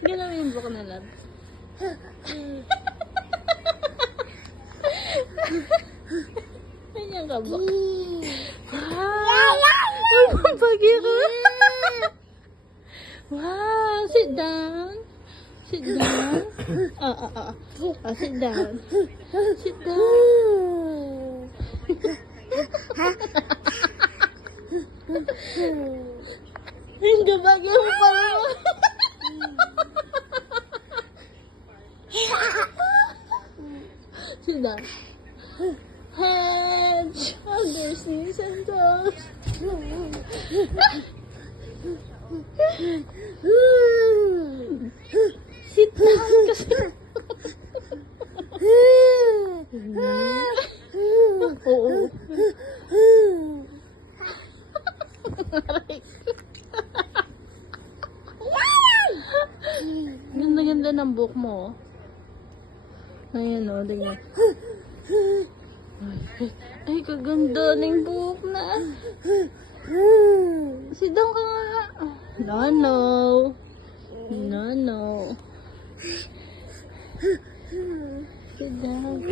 Galaw yung buhok na lab. Ganyan ka ba? Wow! Ang bagi ko. Wow! Sit down. Sit down. Sit down. Sit down. Hindi bagi mo pala. Sit down. Head, shoulders, knees, and toes. Sit down kasi. Oo. Ganda-ganda ng buhok mo. Ayan o, tingnan. Ay, kaganda ng buhok na. Sit down ka nga. No. Sit down.